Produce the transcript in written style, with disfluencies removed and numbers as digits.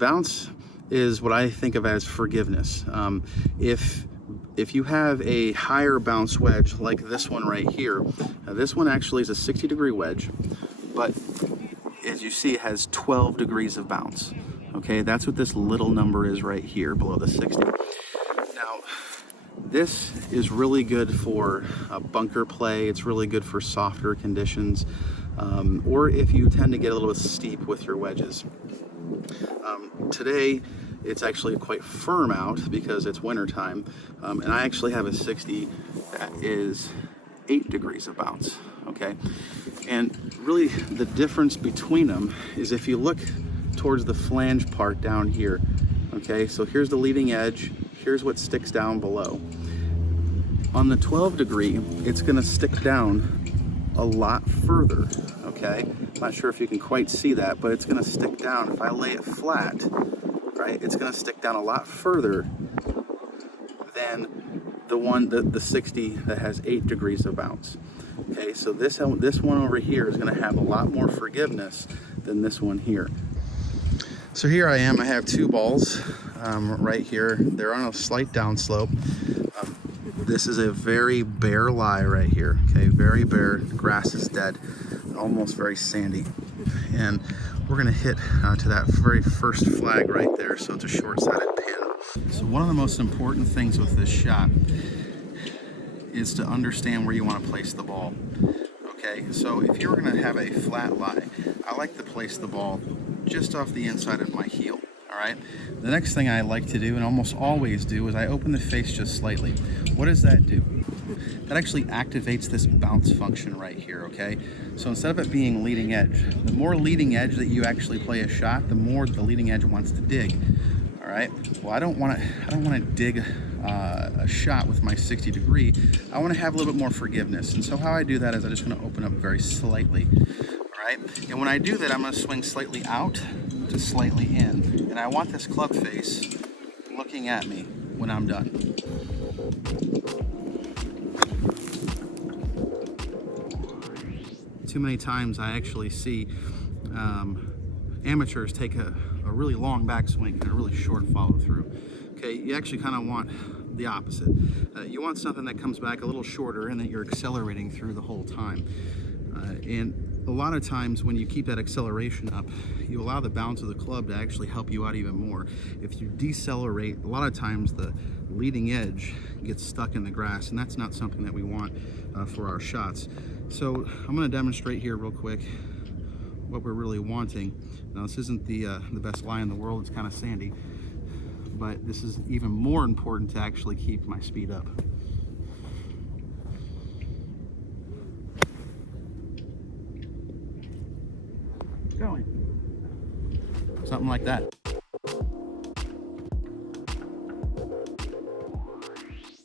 bounce is what I think of as forgiveness. If you have a higher bounce wedge like this one right here, this one actually is a 60-degree wedge, but as you see, it has 12 degrees of bounce. Okay, that's what this little number is right here below the 60. Now, this is really good for bunker play. It's really good for softer conditions, or if you tend to get a little bit steep with your wedges. Today, it's actually quite firm out because it's winter time, and I actually have a 60 that is 8 degrees of bounce. Okay, and really the difference between them is if you look towards the flange part down here. Okay, so here's the leading edge, here's what sticks down below. On the 12 degree, it's going to stick down a lot further. Okay, I'm not sure if you can quite see that, but it's going to stick down. If I lay it flat, right, it's going to stick down a lot further than the 60 that has 8 degrees of bounce. Okay, so this one over here is going to have a lot more forgiveness than this one here. So here I am. I have two balls right here. They're on a slight downslope. This is a very bare lie right here. Okay, very bare. The grass is dead, almost very sandy, and we're going to hit to that very first flag right there. So it's a short-sided pin. So one of the most important things with this shot is to understand where you want to place the ball. Okay, so if you were going to have a flat lie, I like to place the ball just off the inside of my heel. All right, the next thing I like to do, and almost always do, is I open the face just slightly. What does that do? That actually activates this bounce function right here. Okay, so instead of it being leading edge, the more leading edge that you actually play a shot, the more the leading edge wants to dig. All right, well, I don't want to dig a shot with my 60 degree. I want to have a little bit more forgiveness, and so how I do that is I'm just going to open up very slightly. All right, and when I do that, I'm going to swing slightly out to slightly in, and I want this club face looking at me when I'm done. Too many times I actually see amateurs take a really long backswing and a really short follow through. Okay, you actually kind of want the opposite. You want something that comes back a little shorter and that you're accelerating through the whole time. And a lot of times when you keep that acceleration up, you allow the bounce of the club to actually help you out even more. If you decelerate, a lot of times the leading edge gets stuck in the grass, and that's not something that we want for our shots. So I'm going to demonstrate here real quick what we're really wanting. Now, this isn't the best lie in the world. It's kind of sandy, but this is even more important to actually keep my speed up. Going. Something like that.